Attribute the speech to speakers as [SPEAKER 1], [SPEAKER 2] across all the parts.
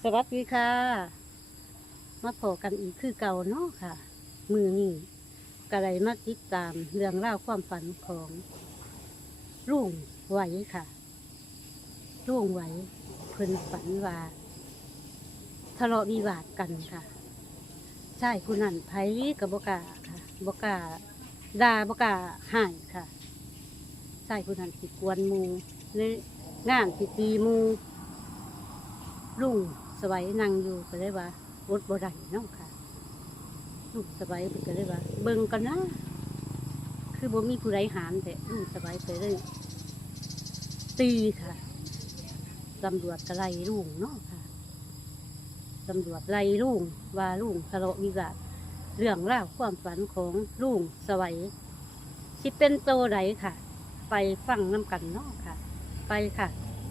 [SPEAKER 1] สวัสดีค่ะมาพบกันอีกคือเก่าเนาะค่ะ มือนี้ก็ได้มาติดตามเรื่องเล่าวความฝันของลุงไหวค่ะลุงไหวเพิ่นฝันว่าทะเลาะวิวาทกันค่ะใช่ผู้นั้นไผกับบกล้าค่ะบกล้าด่าบกล้าหายค่ะใช่ผู้นั้นติกวนหมูในงานติตีหมูลุงสบายนั่งอยู่ก็เลยว่าอดบ่ได้เนาะค่ะลุงสบายเพิ่นก็เลยว่าเบิ่งกันนะคือบ่มีผู้ใดหามแต่ลุงสบายไปเลยตีค่ะตำรวจก็ไล่ลุงเนาะค่ะตำรวจไล่ลุงว่าลุงทะเลาะวิวาทเรื่องราวความฝันของลุงสวัยสิเป็นโตใดค่ะ ไปฟังน้ำกันเนาะค่ะ ไปค่ะ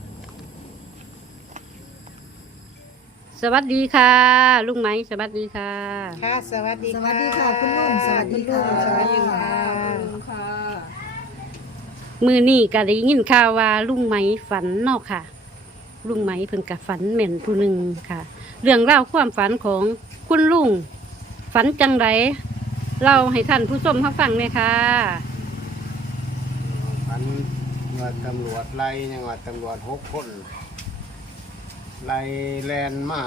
[SPEAKER 1] สวัสดีค่ะ ลุงไหมสวัสดีค่ะ
[SPEAKER 2] ค่ะสวัสดี
[SPEAKER 3] สวัสดีค่ะคุณลุงสวัสดีค่ะ
[SPEAKER 2] สวัสดีค่ะ
[SPEAKER 3] ค่ะ
[SPEAKER 1] มือนี่ก็ได้ยินข่าวว่าลุงไหมฝันเนาะค่ะ ลุงไหมเพิ่นกับฝันแม่นผู้หนึ่งค่ะ เรื่องเล่าวความฝันของคุณลุงฝันจังไรเล่าให้ท่านผู้ชมเขาฟังเลยค่ะ
[SPEAKER 4] ฝันว่าตำรวจไล่ยังว่าตำรวจ6 คนไล่แลนมา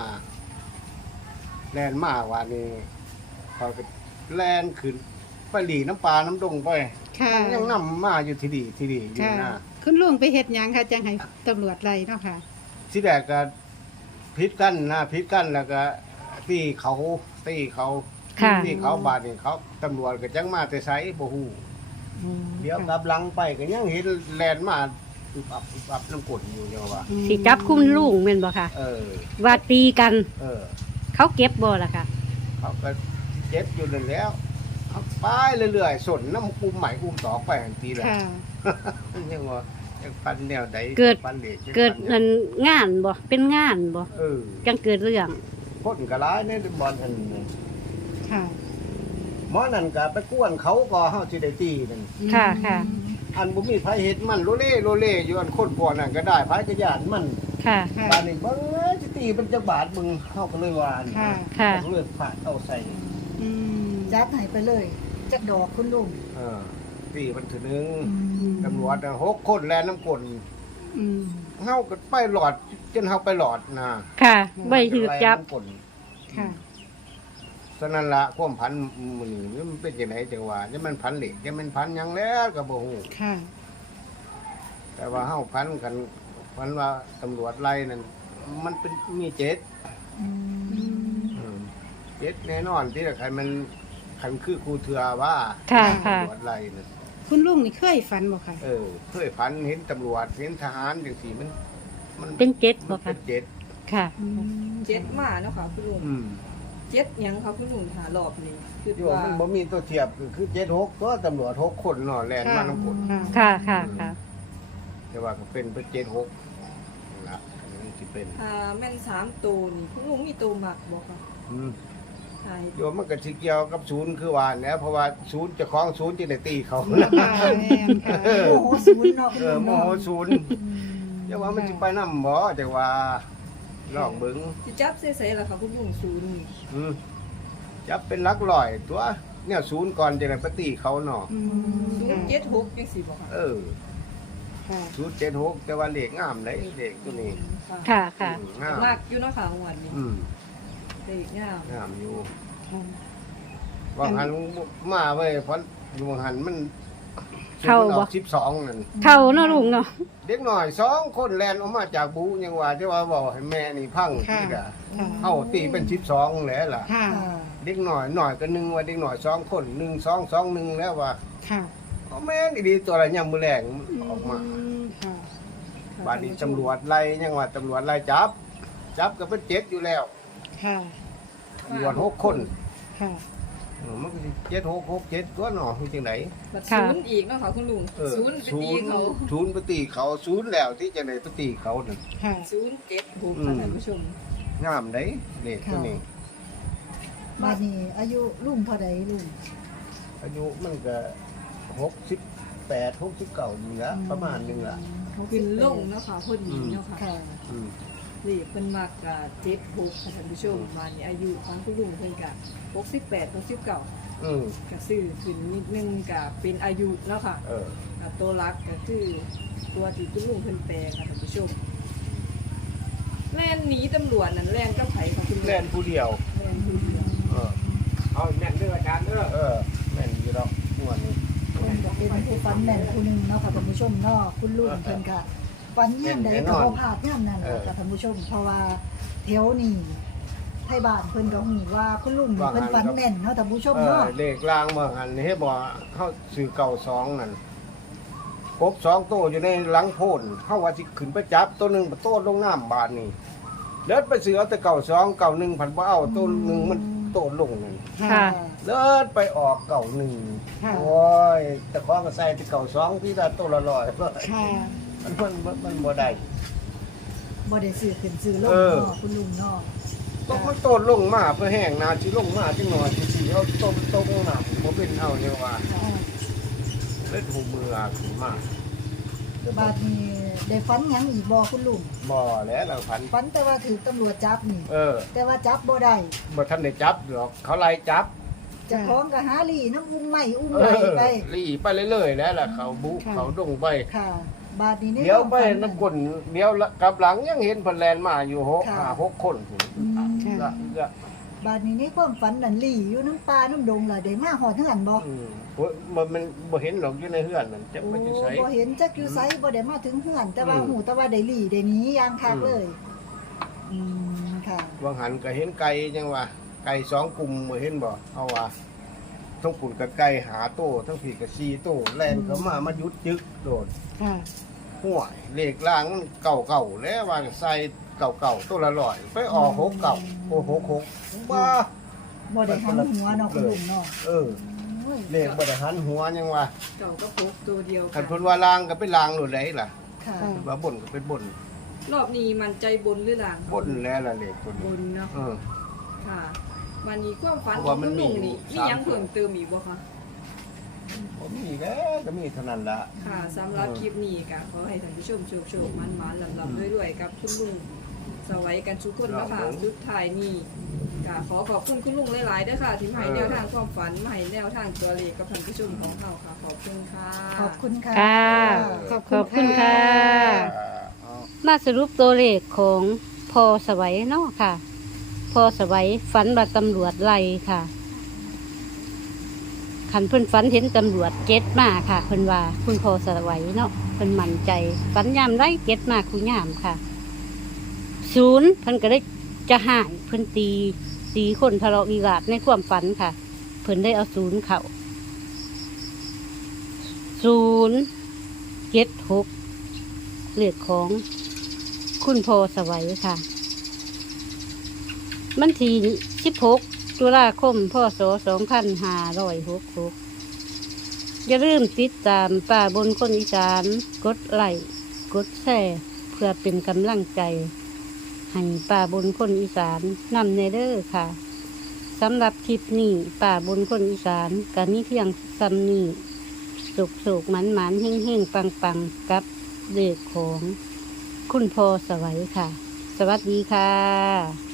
[SPEAKER 4] ว่านี่เขาก็แลนขึ้นไปหลีน้ำปลาน้ำดงไป
[SPEAKER 2] ค่ะ
[SPEAKER 4] ยังนำมาอยู่ที่ดีอยู่
[SPEAKER 2] ค่ะ
[SPEAKER 4] นะ
[SPEAKER 2] คุณลุงไปเฮ็ดหยังค่ะจังให้ตำรวจไล่เนาะค่ะ
[SPEAKER 4] ที่แรกก็พิษกันแล้วก็ตีเขา
[SPEAKER 1] ค่ะ
[SPEAKER 4] ตีเขาบาดนี่เขาตำรวจก็จังมาแต่ไสบ่ฮู้เดี๋ยวกลับหลังไปก็ยังเห็นแลนมาอับน้ำกลอยู่เนี่ยว่า
[SPEAKER 1] สิจับคุณลุงแม่นบ่ค่ะ ว่าตีกัน เขาเก็บบ่ล่ะค่ะ
[SPEAKER 4] เขาก็เจ็บอยู่นั่นแล้วเอาไปเรื่อยๆสนน้ำอุ้มใหม่อุ้มต่อไปทันทีแหละ
[SPEAKER 2] ค่ะ
[SPEAKER 4] ยังว่ายังปันแนวใด
[SPEAKER 1] เกิด
[SPEAKER 4] ปันเด็ก
[SPEAKER 1] เกิดนั่นงานบ่เป็นงานบ่
[SPEAKER 4] เออ
[SPEAKER 1] จังเกิดเรื่อง
[SPEAKER 4] พ้นกระไรเนี่ยบอลทันนี่
[SPEAKER 2] ค่ะ
[SPEAKER 4] หมอนั่นก็ไปก้วนเขาก็เฮาสิได้ตีนั่น
[SPEAKER 1] ค่ะค่ะ
[SPEAKER 4] อันบ่มีไผเฮ็ดมันโลเล่อยู่อันคนบ่นั่นก็ได้ไผก็ย่านมัน
[SPEAKER 1] ค่ะ
[SPEAKER 2] ค่ะ
[SPEAKER 4] บาดนี้เบิ่งสิตีมันจักบาทมึงเฮาก็เลยว่านี่
[SPEAKER 2] ค่ะ
[SPEAKER 1] ค่ะ
[SPEAKER 4] เขาก็เลยพาดเอาใส่
[SPEAKER 2] อืม
[SPEAKER 3] จัดให้ไปเลยจักดอกคุณลุง
[SPEAKER 4] เออตีมันถือนึงตำรวจน่ะ6 คนแลน้ำกล
[SPEAKER 2] อืม
[SPEAKER 4] เฮาก็ไปหลอดจนเฮาไปหลอดนะ
[SPEAKER 1] ค่ะไม่ถือจับ
[SPEAKER 2] ค่ะ
[SPEAKER 4] ฉะนั้นละความพันมื้อนี้มันเป็นจังไดจังว่าจะมันพันเหล็กจะมันพันหยังแล้วก็บ่ฮู้
[SPEAKER 2] ค่ะ
[SPEAKER 4] แต่ว่าเฮาพันกันพันว่าตำรวจไล่นั่นมันเป็นมี77แน่นอนที่ใครมันคันคือครูเทือว่า
[SPEAKER 1] ค่ะค่ะ
[SPEAKER 4] ตำรวจไล่นั่น
[SPEAKER 2] คุณลุงนี่เคยฝันบ่ค่ะ
[SPEAKER 4] เคยพันเห็นตำรวจเห็นทหารจังซี่มัน
[SPEAKER 1] เป็นเจ็ดบ่
[SPEAKER 4] เป็
[SPEAKER 1] ค่ะ
[SPEAKER 4] นเจ็ด
[SPEAKER 1] ค่ะ
[SPEAKER 5] เจ็ดมาเนาะค่ะคุณลุง
[SPEAKER 4] อืม
[SPEAKER 5] เจ็ดหยังค่ะคุณลุงหารอบนี้คือ
[SPEAKER 4] โยม
[SPEAKER 5] ว่า
[SPEAKER 4] มันบ่มีตัวเทียบคือ76ตัวตำรวจ6 คนเนาะแล่นมานํกล
[SPEAKER 2] ค่ะ
[SPEAKER 1] ค่ะค่ะค่ะ
[SPEAKER 4] แต่ว่าก็เป็น7 6นะมันสิเป็น
[SPEAKER 5] แม่นสามตัวนี่คุณลุงมีตัวหมักบ่ค่ะ
[SPEAKER 4] อืม
[SPEAKER 5] ใช่
[SPEAKER 4] โยมมันก็สิเกี่ยวกับศูนย์คือว่าเนี่ยเพราะว่าศูนย์เจะคล้าของศูนย์จึงได้ตีเขา
[SPEAKER 2] ค่ะแม่นค่ะ
[SPEAKER 3] โอ้โหศูนย์เนาะคุณ
[SPEAKER 4] โม
[SPEAKER 3] ลุง
[SPEAKER 4] โห
[SPEAKER 3] เนาะ
[SPEAKER 4] ศูนย์จะว่ามันสิไปนำบ่จังว่าลองเบิ่ง
[SPEAKER 5] สิจับเซ่ๆล่ะค่ะคุณลุงศูนย์นี่
[SPEAKER 4] อืมจับเป็นหลักร้อยตัวเนี่ยศูนย์ก่อนจะได้ไปตีเขาเนาะ
[SPEAKER 2] อืม
[SPEAKER 5] ศูนย์เจ็ดหกจังสี่บ่ค่ะ
[SPEAKER 2] ค่ะ
[SPEAKER 4] 076แต่ว่าเลขงามเลยเลขตัวนี้
[SPEAKER 1] ค่ะค่ะ
[SPEAKER 4] งาม
[SPEAKER 5] มากอยู่เนาะค่ะงวดนี้
[SPEAKER 4] อืม
[SPEAKER 5] เลขงาม
[SPEAKER 4] งามอยู่
[SPEAKER 2] ค่ะ
[SPEAKER 4] ว่าหันมาเว้ยเพราะว่าหันมัน
[SPEAKER 1] เข้าบ่
[SPEAKER 4] 12นั่น
[SPEAKER 1] เข้าเนาะลุงเนาะ
[SPEAKER 4] เด็กหน่อย2 คนแลนออกมาจากบูยังว่าจะว่าบอกให้แม่นี่พัง
[SPEAKER 2] ค่ะ
[SPEAKER 4] ที่กะ
[SPEAKER 2] ค่ะ
[SPEAKER 4] เฮาตีเป็น12แล้วล่ะ
[SPEAKER 2] ค่ะ
[SPEAKER 4] เด็กหน่อยก็นึงว่าเด็กหน่อย2 คน1 2 2 1แล้วว่า
[SPEAKER 2] ค่ะ
[SPEAKER 4] เอาแม่นดีๆตัวละยามมื้อแลงออกมา
[SPEAKER 2] ค่ะ
[SPEAKER 4] บาดนี้ตำรวจไล่ยังว่าตำรวจไล่จับก็เป็น7อยู่แล้ว
[SPEAKER 2] ค่ะ
[SPEAKER 4] ตำรวจ6 คน
[SPEAKER 2] ค่ะ
[SPEAKER 4] มันก็สิ7 6 6 7ตัวเนาะคือจังได๋
[SPEAKER 5] บัด
[SPEAKER 1] ค่ะ
[SPEAKER 5] ศูนย์อีกเนาะค่ะคุณลุงศูนย์ไปตีเขา
[SPEAKER 4] ศูนย์ไปตีเขาศูนย์แล้วที่จังได๋ไปตีเขานั่น
[SPEAKER 2] ค่ะ
[SPEAKER 5] ศูนย์เจ็ดหกค่ะท่านผู้ชม
[SPEAKER 4] งามเด้เลขตัวนี้
[SPEAKER 3] มานี่อายุลุงเท่าใดลุง
[SPEAKER 4] อายุมันก็68 69นี่ละประมาณนึงล่ะ
[SPEAKER 5] ขึ้นลงเนาะค่ะพอดีเนาะค่ะ
[SPEAKER 3] ค่ะ
[SPEAKER 4] อืม
[SPEAKER 5] เลขเพิ่นมากกะ76ค่ะท่านผู้ชมมานี่อายุของคุณลุงเพิ่นกะ68 69
[SPEAKER 4] อืม
[SPEAKER 5] ก็ซื้อขึ้นนิดนึงก็เป็นอายุเนาะค่ะ
[SPEAKER 4] เออ
[SPEAKER 5] ก็ตัวรักก็คือตัวที่คุณลุงเพิ่นแปลค่ะท่านผู้ชมแล่นหนีตำรวจนั่นแล่นกับไผค่ะคุณลุง
[SPEAKER 4] แล่นผู้เดียว
[SPEAKER 5] แล่นผู้เดียว
[SPEAKER 4] เออเอาแม่นเด้ออาจารย์เด้อแม่นอยู่ดอกม่วนนี่
[SPEAKER 3] เพิ่นก็เป็นผู้ฝันแม่นผู้หนึงเนาะค่ะท่านผู้ชมเนาะคุณลุงเพิ่นก็ฝันยามใดก็บ่พลาดยามนั้นแหละค่ะท่านผู้ชม เพราะว่าแถวนี้ไทบ้านเพิ่นก็ฮู้ว่าคุณลุงนี่เพิ่นฝันแม่นเนาะท่านผู้ชมเนาะ
[SPEAKER 4] เลขล่างเมื่อหันเฮ็ดบ่เฮาซื้อเก่า2นั่นกบ2โตวอยู่ในหลังโพนเฮาว่าสิขึ้นไปจับตัวหนึงโตดลงน้ำบาดนี้เลิศไปซื้อเอาแต่เก่า2เก่า1พันบ่เอาตัวหนึงมันโตดลงนั่น
[SPEAKER 1] ค่ะ
[SPEAKER 4] เลิศไปออกเก่า1
[SPEAKER 2] ค่ะ
[SPEAKER 4] โอ้ยแต่ของก็ใส่แต่เก่า2พี่ละตัวละร้อย
[SPEAKER 2] ค่ะ
[SPEAKER 4] มันบ่ได้
[SPEAKER 3] บ่ได้ซื้อขึ้นซื้อลง
[SPEAKER 4] เออ
[SPEAKER 3] เนาะคุณลุงเนาะ
[SPEAKER 4] ต้องมันโตดลงมาเพื่อแห้งนาสิลงมาจังหน่อยสิเอาต้มลงน้ำบ่เป็นเอาเนี่ยว่า
[SPEAKER 3] ค่ะ
[SPEAKER 4] เล่นหูมือขึ้นมา
[SPEAKER 3] บาดนี้ได้ฝันหยังอีกบ่คุณลุง
[SPEAKER 4] บ่แล้วเราพัน
[SPEAKER 3] ฝันแต่ว่าถูกตำรวจจับนี่ แต่ว่าจับบ่ได้
[SPEAKER 4] บ่ทันได้จับหรอกเขาไล่จับ
[SPEAKER 3] เจะของก็หาลี่น้ำอุ้มไหม้อุ้มไหลไป
[SPEAKER 4] ลี่ไปเรื่อยๆแล้วล่ะเขาบุเขาดงไป
[SPEAKER 3] ค่ะ บาดนี้ใน
[SPEAKER 4] เดี๋ยวไป
[SPEAKER 3] ความฝั
[SPEAKER 4] น้ำกลเดี๋ยวละกลับหลังยังเห็นเพิ่นแลนมาอยู่6 คนพุ่น
[SPEAKER 3] อืม
[SPEAKER 4] ละ
[SPEAKER 3] บาดนี้ในความฝันนั่นลี่อยู่น้ำป่าน้ำดงล่ะได้มาหอดเฮือนบ่
[SPEAKER 4] มันบ่เห็นหรอกอยู่ในเฮือนนั่นจัก
[SPEAKER 3] โอ้
[SPEAKER 4] ไปสิไส
[SPEAKER 3] บ่เห็นจักอยู่ไสบ่ได้มาถึงเฮือน แต่ว่าหูแต่ว่าได้ลี่ได้หนี้อย่างคักเลย ค่ะ
[SPEAKER 4] วางหันก็เห็นไก่จังว่าไก่2กลุ่มบ่เห็นบ่เอาว่าทั้งปุ่นกับไก่หาโตทั้งผีกับ4โตแล่นเข้ามายุดจึกโดด
[SPEAKER 2] ค่ะ
[SPEAKER 4] ห่วยเลขล่างมันเก่าๆแล้วว่าใส่เก่าๆตัวละร้อยไปออก6 66บ้า
[SPEAKER 3] บ่ได้หันหัวเนาะคุณลุงเนาะ
[SPEAKER 4] เออเลขบ่ได้หันหัวยังว่า
[SPEAKER 5] เก่าก็พกตัวเดียว
[SPEAKER 4] คั
[SPEAKER 5] ค่ะ
[SPEAKER 4] นเพิ่นว่าล่างก็เป็นล่างโลดได้ล่ะ
[SPEAKER 3] ค่ะ
[SPEAKER 4] ว่าบนก็เป็นบน
[SPEAKER 5] รอบนี้มันใจบนหรือล่าง
[SPEAKER 4] บนแล้วล่ะเลขตัว
[SPEAKER 5] บ
[SPEAKER 4] นี้
[SPEAKER 5] นเนาะ ค่ะวันนี้ความฝันของคุณลุงนี่มีหยังเพิ่มเติมอีกบ่คะ
[SPEAKER 4] ผมมีแล้วก็มีเท่านั้นละ
[SPEAKER 5] ค่ะสำหรับคลิปนี้ก็ขอให้ท่านผู้ชมโชคๆมันๆลำๆรวยๆกับคุณลุงสวัยกันทุกคนนะคะสุดท้ายนี้ก็ขอขอบคุณคุณลุงหลายๆด้วยค่ะ ที่มาให้แนวทางความฝันมาให้แนวทางตัวเลขกับท่านผู้ชมของเราค่ะ ขอบคุณค่ะ
[SPEAKER 3] ขอบคุณค่ะ
[SPEAKER 1] ค่ะ ขอบคุณค่ะ มาสรุปตัวเลขของพอสวัยเนาะค่ะ พอสวัยฝันว่าตำรวจไล่ค่ะ ขันเพิ่นฝันเห็นตำรวจเก็ตมาค่ะเพิ่นว่าคุณพอสวัยเนาะเพิ่นมั่นใจฝันยามได้เก็ตมาคุณยามค่ะ0เพิ่นก็ได้จะหายเพิ่นตีคนทะเลาะวิวาทในความฝันค่ะ เพิ่นได้เอา0เข้า076เลขของคุณพอสวัยค่ะมันที16ตุลาคมพศ2566อย่าลืมติดตามป่าบนคนอีสานกดไลค์กดแชร์เพื่อเป็นกำลังใจให้ป่าบนคนอีสานนำในเด้อค่ะสำหรับคลิปนี้ป่าบนคนอีสานกันนี้เพียงซ้ำนี้สุกๆหมันๆเฮ่งๆปังๆกับเด็กของคุณพ่อสวัยค่ะ สวัสดีค่ะ